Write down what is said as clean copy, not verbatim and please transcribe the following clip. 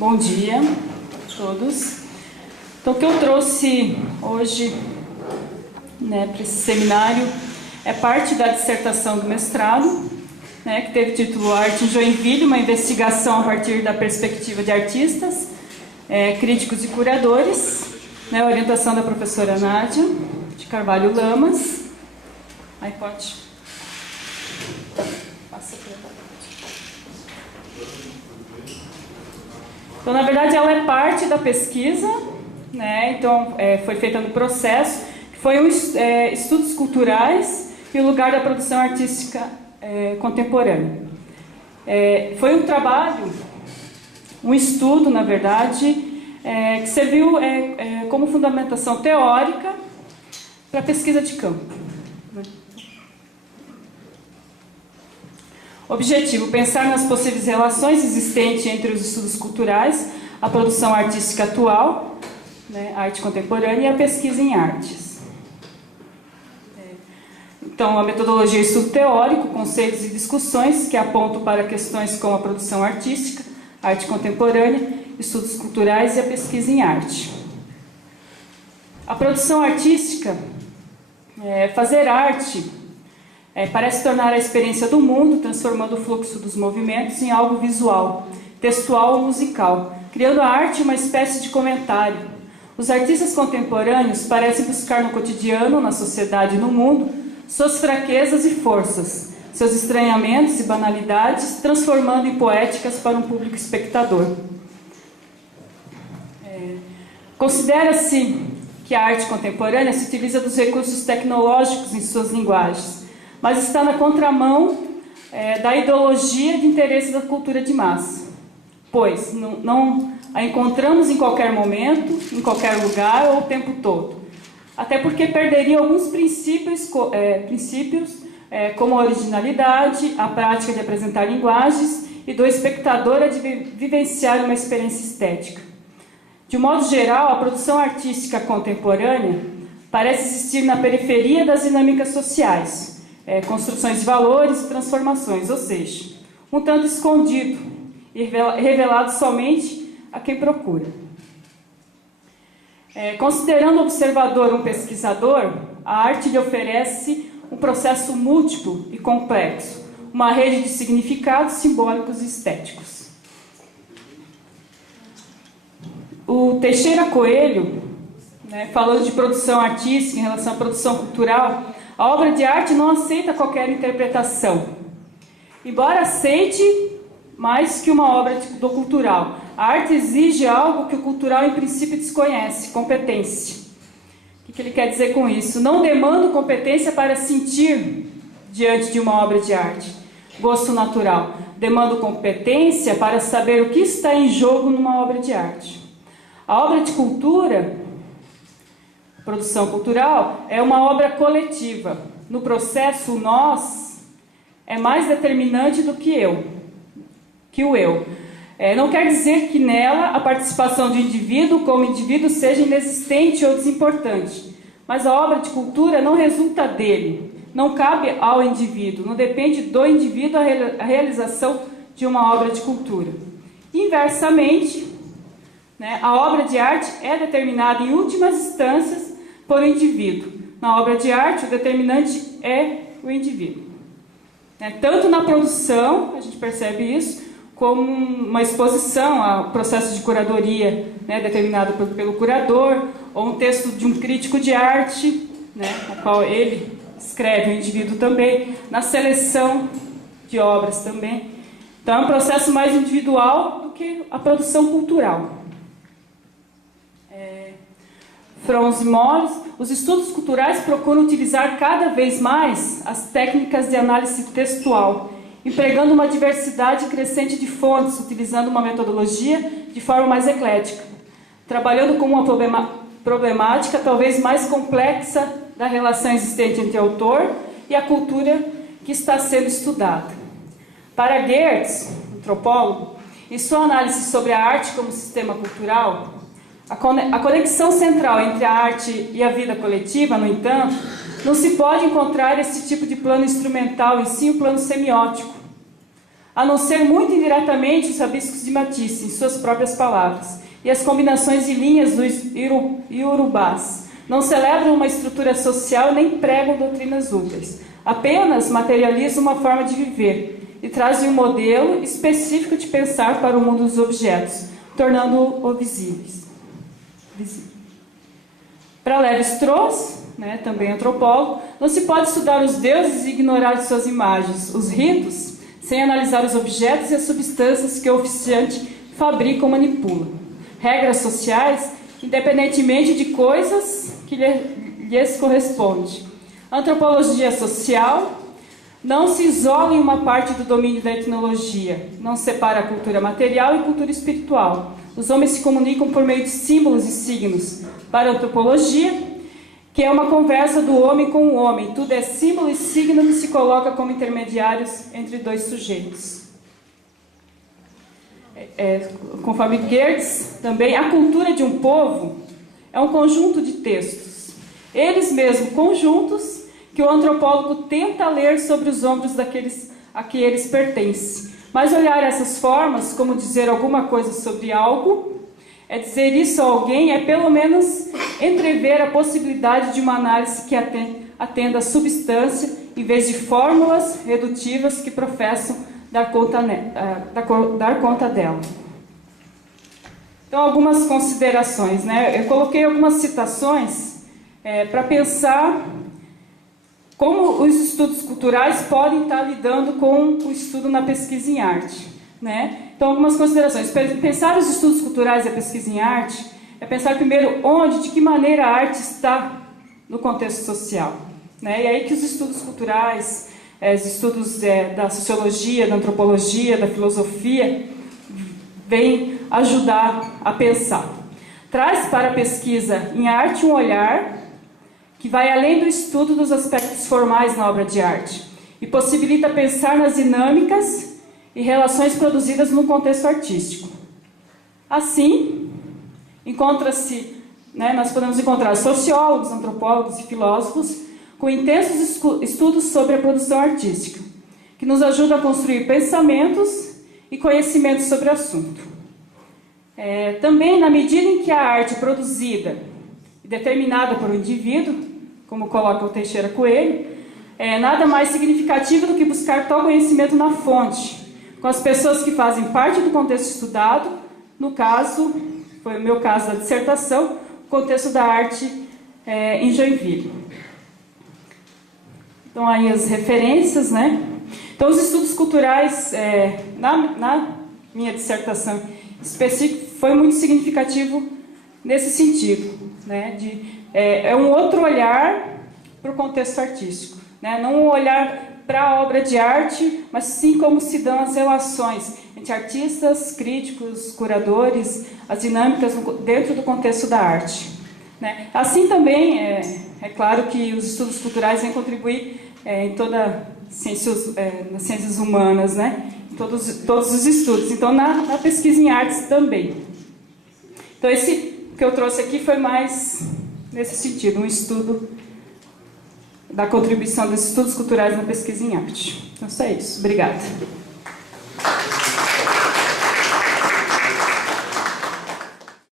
Bom dia a todos. Então, o que eu trouxe hoje, para esse seminário é parte da dissertação do mestrado, que teve título Arte em Joinville, uma investigação a partir da perspectiva de artistas, críticos e curadores, orientação da professora Nádia de Carvalho Lamas. Aí pode. Passa para lá. Então, na verdade, ela é parte da pesquisa, então foi feita no processo, que foi estudos culturais e o lugar da produção artística contemporânea. Foi um trabalho, um estudo, na verdade, que serviu como fundamentação teórica para a pesquisa de campo. Objetivo: pensar nas possíveis relações existentes entre os estudos culturais, a produção artística atual, a arte contemporânea e a pesquisa em artes. Então, a metodologia estudo teórico, conceitos e discussões que apontam para questões como a produção artística, a arte contemporânea, estudos culturais e a pesquisa em arte. A produção artística, fazer arte, parece tornar a experiência do mundo, transformando o fluxo dos movimentos em algo visual, textual ou musical, criando a arte uma espécie de comentário. Os artistas contemporâneos parecem buscar no cotidiano, na sociedade e no mundo, suas fraquezas e forças, seus estranhamentos e banalidades, transformando em poéticas para um público espectador. Considera-se que a arte contemporânea se utiliza dos recursos tecnológicos em suas linguagens, mas está na contramão da ideologia de interesse da cultura de massa, pois não a encontramos em qualquer momento, em qualquer lugar ou o tempo todo, até porque perderia alguns princípios como a originalidade, a prática de apresentar linguagens e do espectador a de vivenciar uma experiência estética. De um modo geral, a produção artística contemporânea parece existir na periferia das dinâmicas sociais, construções de valores e transformações, ou seja, um tanto escondido e revelado somente a quem procura. Considerando o observador um pesquisador, a arte lhe oferece um processo múltiplo e complexo, uma rede de significados simbólicos e estéticos. O Teixeira Coelho, falando de produção artística em relação à produção cultural, a obra de arte não aceita qualquer interpretação, embora aceite mais que uma obra do cultural. A arte exige algo que o cultural, em princípio, desconhece: competência. O que ele quer dizer com isso? Não demando competência para sentir diante de uma obra de arte, gosto natural. Demando competência para saber o que está em jogo numa obra de arte. A obra de cultura, produção cultural, é uma obra coletiva. No processo, o nós é mais determinante do que o eu. Não quer dizer que nela a participação do indivíduo como indivíduo seja inexistente ou desimportante, mas a obra de cultura não resulta dele, não cabe ao indivíduo, não depende do indivíduo a realização de uma obra de cultura. Inversamente, a obra de arte é determinada em últimas instâncias por o indivíduo. Na obra de arte, o determinante é o indivíduo. Tanto na produção, a gente percebe isso, como uma exposição ao processo de curadoria, determinado pelo curador, ou um texto de um crítico de arte, o qual ele escreve, o indivíduo também, na seleção de obras também. Então, é um processo mais individual do que a produção cultural. Franz Moritz, os estudos culturais procuram utilizar cada vez mais as técnicas de análise textual, empregando uma diversidade crescente de fontes, utilizando uma metodologia de forma mais eclética, trabalhando com uma problemática talvez mais complexa da relação existente entre o autor e a cultura que está sendo estudada. Para Geertz, antropólogo, em sua análise sobre a arte como sistema cultural, a conexão central entre a arte e a vida coletiva, no entanto, não se pode encontrar esse tipo de plano instrumental, e sim o plano semiótico. a não ser muito indiretamente os rabiscos de Matisse, em suas próprias palavras, e as combinações de linhas dos iorubás. Não celebram uma estrutura social nem pregam doutrinas úteis. Apenas materializam uma forma de viver e trazem um modelo específico de pensar para o mundo dos objetos, tornando-o visíveis. Para Lévi-Strauss, também antropólogo, não se pode estudar os deuses e ignorar de suas imagens, os ritos, sem analisar os objetos e as substâncias que o oficiante fabrica ou manipula. Regras sociais, independentemente de coisas que lhes correspondem. Antropologia social não se isola em uma parte do domínio da etnologia, não separa a cultura material e cultura espiritual. Os homens se comunicam por meio de símbolos e signos. Para a antropologia, que é uma conversa do homem com o homem, tudo é símbolo e signo que se coloca como intermediários entre dois sujeitos. Conforme Geertz, também, a cultura de um povo é um conjunto de textos, eles mesmos conjuntos, que o antropólogo tenta ler sobre os ombros daqueles a que eles pertencem. Mas olhar essas formas, como dizer alguma coisa sobre algo, é dizer isso a alguém, é pelo menos entrever a possibilidade de uma análise que atenda à substância, em vez de fórmulas redutivas que professam dar conta dela. Então, algumas considerações, Eu coloquei algumas citações para pensar como os estudos culturais podem estar lidando com o estudo na pesquisa em arte. Então, algumas considerações. Pensar os estudos culturais e a pesquisa em arte é pensar primeiro onde, de que maneira a arte está no contexto social. E aí que os estudos culturais, os estudos da sociologia, da antropologia, da filosofia, vêm ajudar a pensar. Traz para a pesquisa em arte um olhar que vai além do estudo dos aspectos formais na obra de arte e possibilita pensar nas dinâmicas e relações produzidas no contexto artístico. Assim, nós podemos encontrar sociólogos, antropólogos e filósofos com intensos estudos sobre a produção artística, que nos ajudam a construir pensamentos e conhecimentos sobre o assunto. Também, na medida em que a arte é produzida e determinada por um indivíduo, como coloca o Teixeira Coelho, nada mais significativo do que buscar tal conhecimento na fonte, com as pessoas que fazem parte do contexto estudado, no caso, foi o meu caso da dissertação, o contexto da arte em Joinville. Então, aí as referências, Então, os estudos culturais, na minha dissertação específica, foi muito significativo nesse sentido, é um outro olhar para o contexto artístico, não um olhar para a obra de arte, mas sim como se dão as relações entre artistas, críticos, curadores, as dinâmicas dentro do contexto da arte. Assim também, é claro que os estudos culturais vêm contribuir em toda nas ciências humanas, em todos os estudos. Então, na pesquisa em artes também. Então, esse que eu trouxe aqui foi mais nesse sentido, um estudo da contribuição dos estudos culturais na pesquisa em arte. Então, só isso. Obrigada.